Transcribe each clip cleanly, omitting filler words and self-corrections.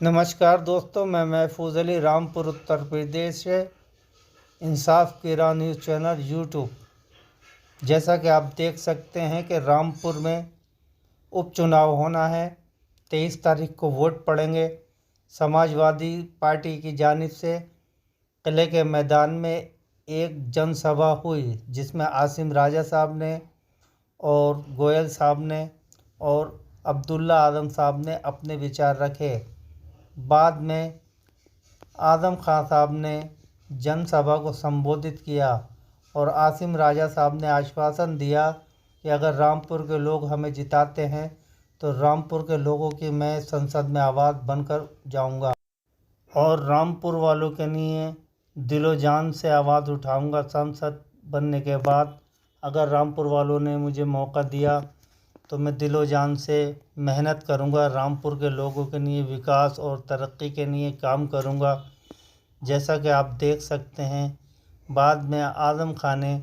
नमस्कार दोस्तों, मैं महफूज अली, रामपुर उत्तर प्रदेश से। इंसाफ की राह न्यूज़ चैनल यूट्यूब। जैसा कि आप देख सकते हैं कि रामपुर में उपचुनाव होना है। 23 तारीख को वोट पड़ेंगे। समाजवादी पार्टी की जानिब से किले के मैदान में एक जनसभा हुई, जिसमें आसिम राजा साहब ने और गोयल साहब ने और अब्दुल्ला आदम साहब ने अपने विचार रखे। बाद में आदम खान साहब ने जनसभा को संबोधित किया और आसिम राजा साहब ने आश्वासन दिया कि अगर रामपुर के लोग हमें जिताते हैं तो रामपुर के लोगों की मैं संसद में आवाज़ बनकर जाऊंगा और रामपुर वालों के लिए दिलो जान से आवाज़ उठाऊंगा। संसद बनने के बाद अगर रामपुर वालों ने मुझे मौका दिया तो मैं दिलो जान से मेहनत करूंगा, रामपुर के लोगों के लिए विकास और तरक्की के लिए काम करूंगा। जैसा कि आप देख सकते हैं, बाद में आदम खान ने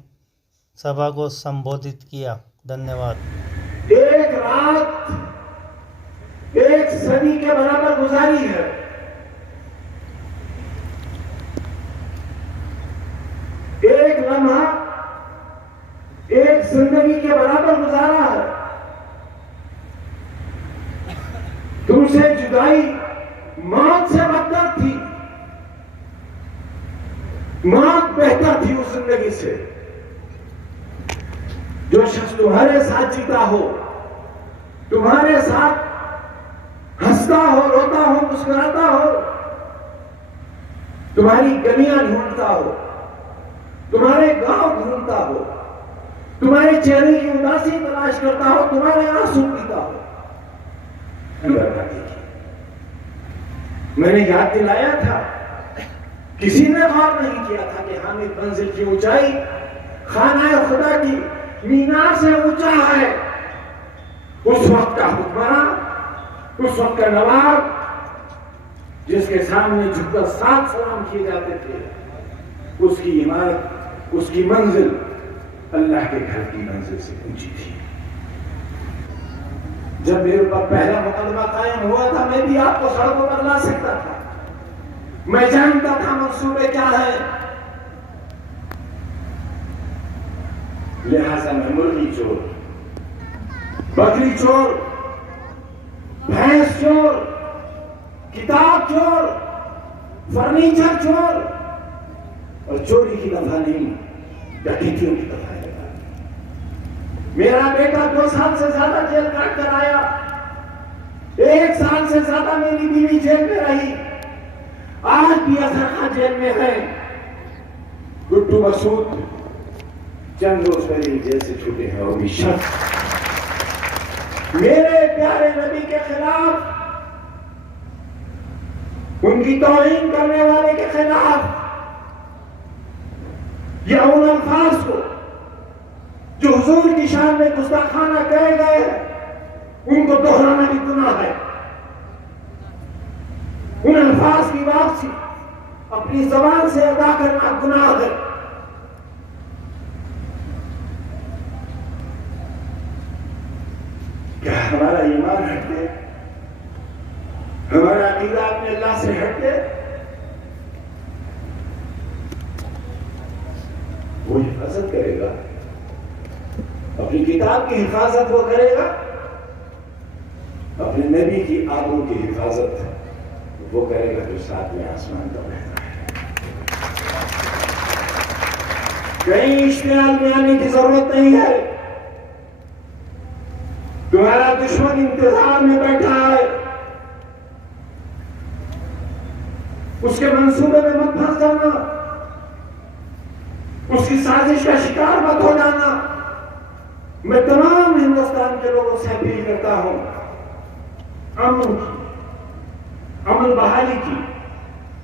सभा को संबोधित किया। धन्यवाद। एक रात एक सदी के बराबर गुजारी है। एक लम्हा एक जिंदगी के बराबर गुजारा है। तुमसे जुदाई मौत से बदतर थी, मौत बेहतर थी उस जिंदगी से। जो शख्स तुम्हारे साथ जीता हो, तुम्हारे साथ हंसता हो, रोता हो, मुस्कुराता हो, तुम्हारी गलियां ढूंढता हो, तुम्हारे गांव ढूंढता हो, तुम्हारे चेहरे की उदासी तलाश करता हो, तुम्हारे आंसू पीता हो। मैंने याद दिलाया था, किसी ने गौर नहीं किया था कि हामिद मंजिल की ऊंचाई खाना खुदा की मीनार से ऊंचा है। उस वक्त का हुक्मरान, उस वक्त का नवाब, जिसके सामने झुककर 7 सलाम किए जाते थे, उसकी इमारत, उसकी मंजिल अल्लाह के घर की मंजिल से ऊंची थी। जब मेरे ऊपर पहला मुकदमा कायम हुआ था, मैं भी आपको सड़कों पर ला सकता था। मैं जानता था मंसूबे क्या है। लिहाजा मैं मुर्गी चोर, बकरी चोर, भैंस चोर, किताब चोर, फर्नीचर चोर और चोरी की दफा नहीं, डकैतियों की दफा है। मेरा बेटा 2 साल से ज्यादा जेल काट कर आया। 1 साल से ज्यादा मेरी बीवी जेल में रही। आज भी असरखा जेल में है। गुड्डू मसूद चंद रोज पहले जेल से छूटे हैं और भी शख्स मेरे प्यारे नबी के खिलाफ, उनकी तौहीन करने वाले के खिलाफ या उन अल्फाज को जो हुजूर की शान में गुस्ताखाना कहे गए हैं, उनको दोहराना भी गुनाह है। उन अल्फाज की वापसी अपनी जबान से अदा करना गुनाह है। क्या हमारा ईमान हट गया? हमारा अकीदा अपने अल्लाह से हट गया? वो हिफाजत करेगा, अपनी किताब की हिफाजत वो करेगा, अपने नबी की आबरू की हिफाजत वो करेगा जो साथ में आसमान पर रहता है। कहीं इश्तिहाल में आने की जरूरत नहीं है। तुम्हारा दुश्मन इंतजार में बैठा है, उसके मंसूबे में मत फंस जाना, उसकी साजिश का शिकार मत हो जाना। मैं तमाम हिंदुस्तान के लोगों से अपील करता हूं, अमन की, अमन बहाली की,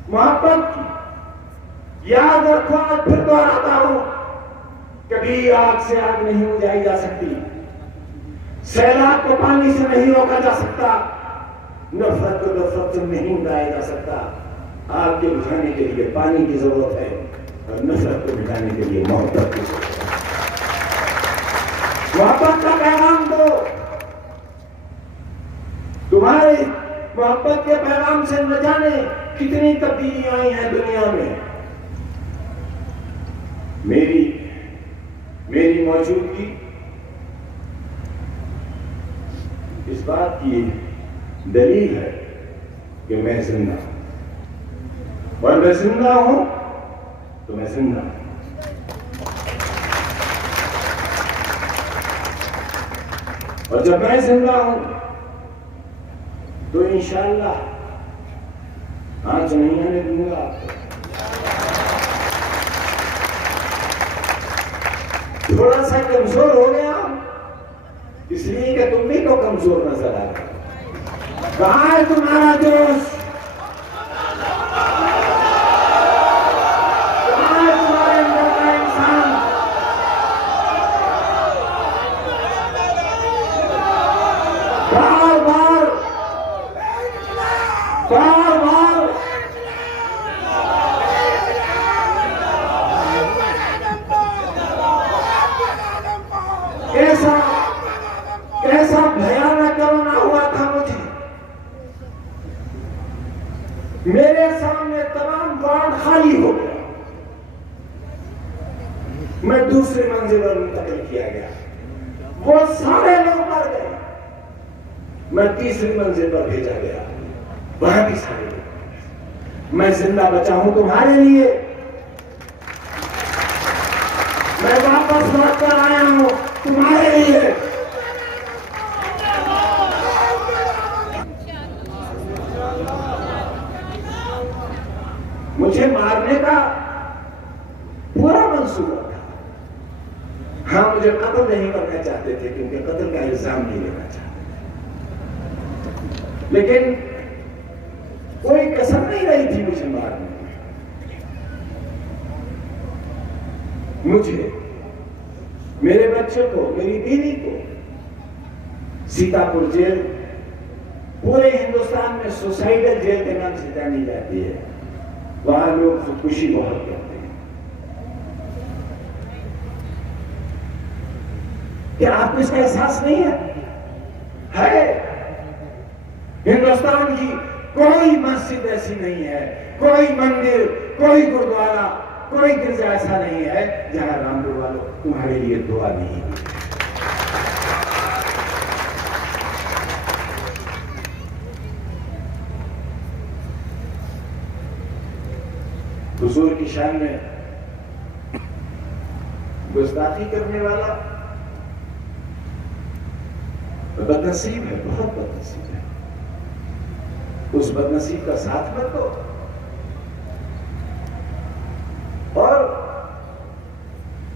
मोहब्बत की। याद रखो, आज फिर दोहराता हूं, कभी आग से आग नहीं बुझाई जा सकती, सैलाब को पानी से नहीं रोका जा सकता, नफरत को नफरत से नहीं मिटाया जा सकता। आग के बुझाने के लिए पानी की जरूरत है और नफरत को मिटाने के लिए मोहब्बत की जरूरत है। मोहब्बत का पैगाम दो। तुम्हारे मोहब्बत के पैगाम से न जाने कितनी तब्दीलियां आई हैं दुनिया में। मेरी मौजूदगी इस बात की दलील है कि मैं जिंदा हूं, और मैं जिंदा हूं तो मैं जिंदा हूं। और जब मैं जिंदा हूं तो इंशाअल्लाह आंच नहीं आने दूंगा आपको। थोड़ा सा कमजोर हो गया इसलिए कि तुम भी तो कमजोर नजर आ रहे हो। कहां है तुम्हारा जोश? कहां है तुम्हारे अंदर का इंसान? बार बार कैसा भयानक कोरोना हुआ था मुझे। मेरे सामने तमाम वार्ड खाली हो गया, मैं दूसरी मंजिल पर मुंतकिल किया गया, वो सारे लोग मर गए, मैं तीसरी मंजिल पर भेजा गया, वहां भी सारे लोग। मैं जिंदा बचा हूं तुम्हारे लिए, मैं वापस लौट कर आया हूं तुम्हारे लिए। मुझे मारने का पूरा मंसूबा था। हाँ, मुझे कत्ल नहीं करना चाहते थे क्योंकि कत्ल का इल्जाम नहीं लेना चाहते थे, लेकिन कोई कसर नहीं रही थी मुझे मारने में। मुझे, मेरे बच्चे को, मेरी बीवी को सीतापुर जेल पूरे हिंदुस्तान में सुसाइडल जेल के नाम से जानी जाती है। वहां लोग खुदकुशी बहुत करते हैं। क्या आपको इसका एहसास नहीं है? हिंदुस्तान की कोई मस्जिद ऐसी नहीं है, कोई मंदिर, कोई गुरुद्वारा, कोई गिरजा ऐसा नहीं है जहां रामपुर वालों तुम्हारे लिए दुआ नहीं की। हुजूर की शान में गुस्ताखी करने वाला बदनसीब है, बहुत बदनसीब है। उस बदनसीब का साथ मत दो और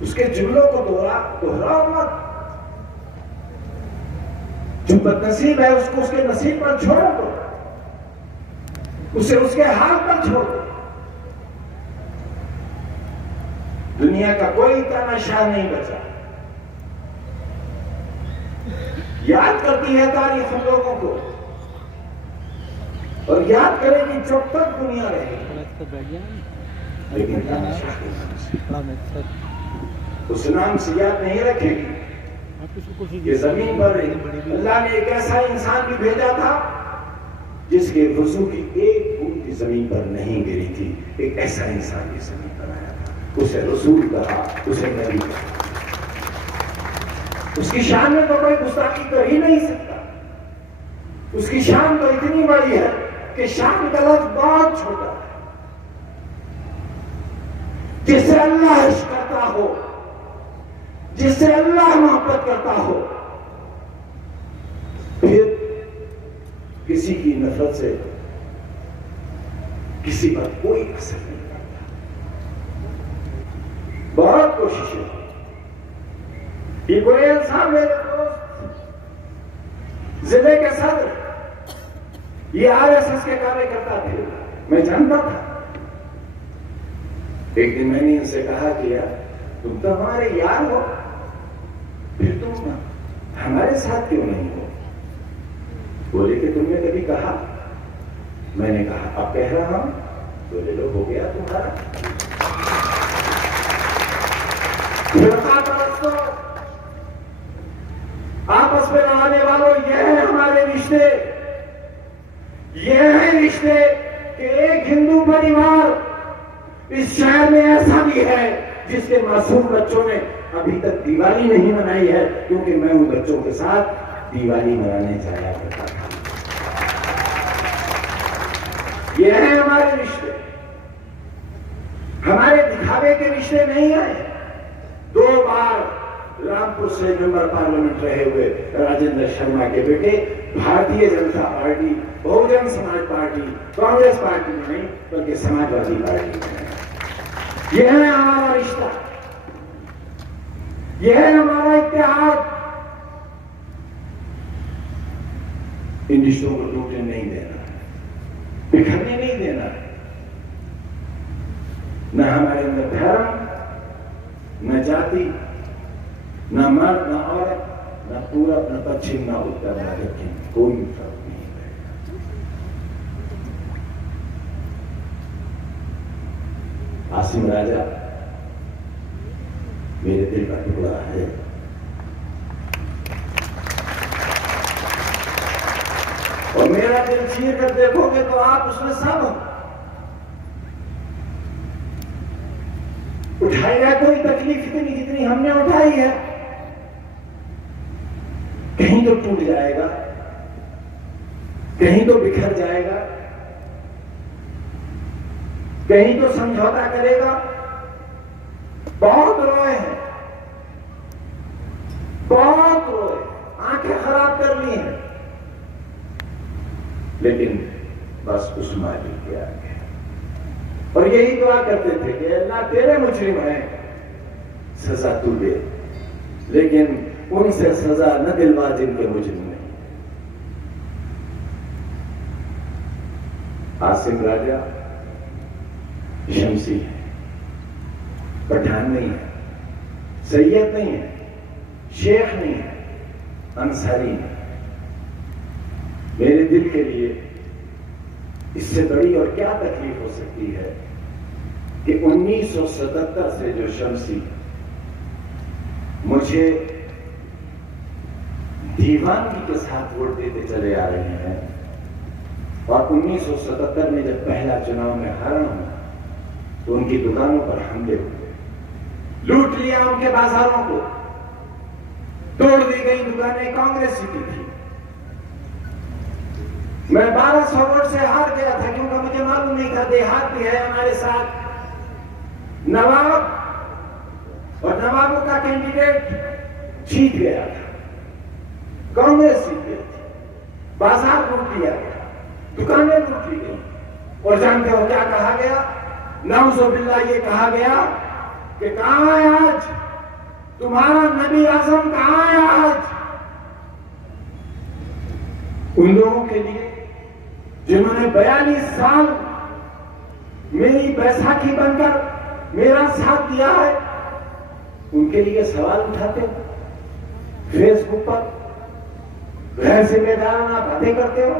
उसके जुमलों को दोहराओ मत। जो बदनसीब है उसको उसके नसीब पर छोड़ दो, उसे उसके हाल पर छोड़ दो। दुनिया का कोई तानाशाह नहीं बचा। याद करती है तारीख हम लोगों को, और याद करेगी जब तक दुनिया रहेगी, लेकिन तानाशाह उस नाम से याद नहीं रखेगी। ये जमीन पर अल्लाह ने एक ऐसा इंसान भी भेजा था जिसके वजू की एक बूंद जमीन पर नहीं गिरी थी। एक ऐसा इंसान ये जमीन पर आया था, उसे रसूल कहा, उसे नबी कहा। उसकी शान में तो कोई गुस्ताखी कर ही नहीं सकता। उसकी शान तो इतनी बड़ी है कि शान का लफ्ज बहुत छोटा है। जिससे अल्लाह इश्क करता हो, जिससे अल्लाह मोहब्बत करता हो, फिर किसी की नफरत से किसी पर कोई असर नहीं पड़ता। बहुत कोशिशें ये गुरेल साहब मेरे दोस्त, जिले के सदर, ये आरएसएस के कार्यकर्ता थे, मैं जानता था। एक दिन मैंने इनसे कहा कि यार तुम तो हमारे यार हो, फिर तुम हमारे साथ क्यों नहीं हो? बोले कि तुमने कभी कहा? मैंने कहा अब कह रहा हूं। बोले लो, हो गया तुम्हारा। आपस में रहने वालों, ये है हमारे रिश्ते, ये है रिश्ते कि एक हिंदू परिवार इस शहर में ऐसा भी है जिसके मासूम बच्चों ने अभी तक दिवाली नहीं मनाई है, क्योंकि मैं उन बच्चों के साथ दिवाली मनाने जाया करता था। ये है हमारे रिश्ते, हमारे दिखावे के रिश्ते नहीं आए। 2 बार रामपुर से मेंबर पार्लियामेंट रहे हुए राजेंद्र शर्मा के बेटे Bharatiya Janata party, Bahujan Samaj party, Congress party में नहीं बल्कि समाजवादी पार्टी में। यह है हमारा रिश्ता, यह है हमारा इत्तेहाद। इन रिश्तों को टूटने नहीं देना, बिखरने नहीं देना। न हमारे अंदर धर्म, न जाति, न मर्द, न औरत, न पूरब, न पश्चिम, न उत्तर, न दक्षिण, कोई फर्क नहीं रहेगा। आसिम राजा मेरे दिल का टुकड़ा है। और मेरा दिल चीर कर देखोगे तो आप उसमें सब उठाएगा। कोई तकलीफ इतनी जितनी हमने उठाई है, कहीं तो टूट जाएगा, कहीं तो बिखर जाएगा, कहीं तो समझौता करेगा। बहुत रोए हैं, बहुत रोए, आंखें खराब कर ली हैं, लेकिन बस उस मालिक के आगे। और यही दुआ करते थे कि अल्लाह तेरे मुजरिम है, सजा तू दे, लेकिन उनसे सजा न दिलवा जिनके मुजरिम नहीं। आसिम राजा शमसी है, पठान नहीं है, सैयद नहीं है, शेख नहीं है, अंसारी नहीं। मेरे दिल के लिए इससे बड़ी और क्या तकलीफ हो सकती है कि 1977 से जो शमसी मुझे दीवानगी के साथ वोट देते चले आ रहे हैं, और 1977 में जब पहला चुनाव में हारा हुआ तो उनकी दुकानों पर हमले हुए, लूट लिया उनके बाजारों को, तोड़ दी गई दुकानें कांग्रेस की थी। मैं 1200 वोट से हार गया था, क्योंकि मुझे मालूम नहीं था देहात भी है हमारे साथ। नवाब और नवाबों का कैंडिडेट जीत गया था, कांग्रेस जीत गई थी, बाजार लूट लिया गया, दुकानें लूट ली गई। और जानते हो क्या कहा गया? नाउज़ुबिल्लाह, ये कहा गया कि कहां है आज तुम्हारा नबी आजम, कहां है आज? उन लोगों के लिए जिन्होंने 42 साल मेरी बैसाखी बनकर मेरा साथ दिया है, उनके लिए सवाल उठाते हो फेसबुक पर, गैर जिम्मेदाराना बातें करते हो।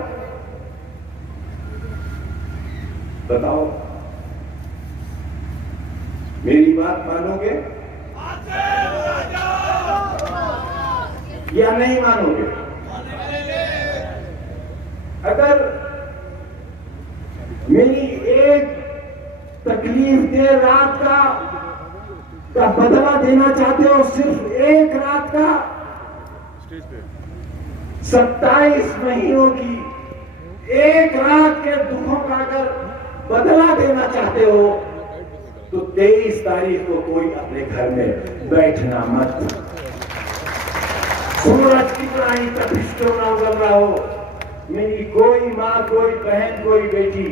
बताओ, मेरी बात मानोगे या नहीं मानोगे? अगर मेरी एक तकलीफ देर रात का बदला देना चाहते हो, सिर्फ एक रात का, 27 महीनों की एक रात के दुखों का अगर बदला देना चाहते हो, तो 23 तारीख को कोई अपने घर में बैठना मत। सूरज कितना ही तपिश क्यों ना उगल रहा हो, मेरी कोई माँ, कोई बहन, कोई बेटी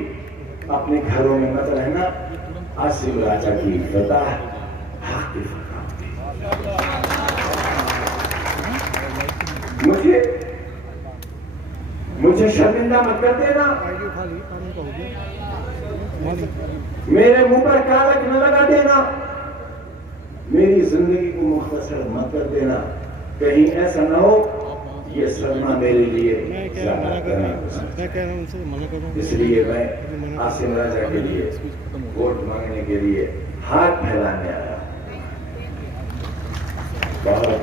अपने घरों में मत रहना। आसिम राजा की फतह हाथी मुझे शर्मिंदा मत कर देना, मेरे मुंह पर कागज न लगा देना, मेरी जिंदगी को मुख्तसर मत कर देना। कहीं ऐसा ना हो ये सदमा मेरे लिए ज्यादा करना। इसलिए मैं आसिम राजा के लिए वोट मांगने के लिए हाथ फैलाने आया। बहुत